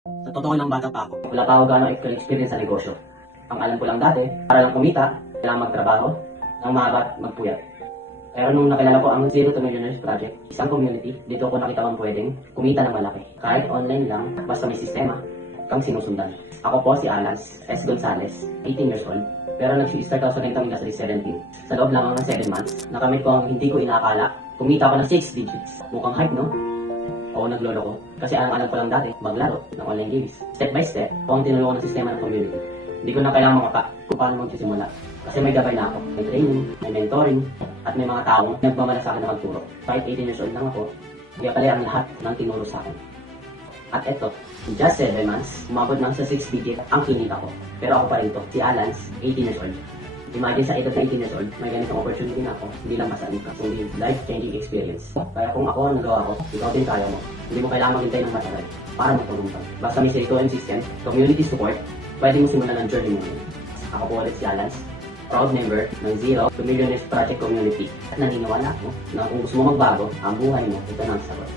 Sa totoo lang, bata pa ako. Wala pa ako gano'ng experience sa negosyo. Ang alam ko lang dati, para lang kumita, kailangan magtrabaho, ng mahaba at magpuyat. Pero nung nakilala ko ang Zero to Millionaires Project, isang community, dito ko nakita kung pwedeng kumita ng malaki. Kahit online lang, basta may sistema kang sinusundan. Ako po si Alans S. Gonzalez, 18 years old. Pero nag-start ako sa ganitong industry 17. Sa loob lang ng 7 months, nakamit ko ang hindi ko inaakala. Kumita ako ng 6 digits. Mukhang hype, no? Oo, naglolo ko. Kasi ang alam ko lang dati, maglaro ng online games. Step by step, ako ang tinulungan ng sistema ng community. Hindi ko na kailangan makapa kung paano magsisimula. Kasi may gabay na ako. May training, may mentoring, at may mga taong nagmamala sa akin na magturo. Kahit 18 years old lang ako, kaya pala ang lahat ng tinuro sa akin. At eto, in just 7 months, umabot na sa 6 digit ang kinita ko. Pero ako pa rin to, si Alans, 18 years old. Imagine sa edad na 18 years old, may ganitong opportunity na ako, hindi lang masaan ka, kundi life-changing experience. Kaya kung ako ang nagawa ko, ikaw din kaya mo. Hindi mo kailangan maghintay ng matagal para matulong ka. Basta may safety system, community support, pwede mo simulan ang journey mo ngayon. Ako po ulit si Alans, proud member ng Zero to Millionaires Project Community. At naniniwala ako na kung gusto mo magbago, ang buhay mo, ito na ang sagot.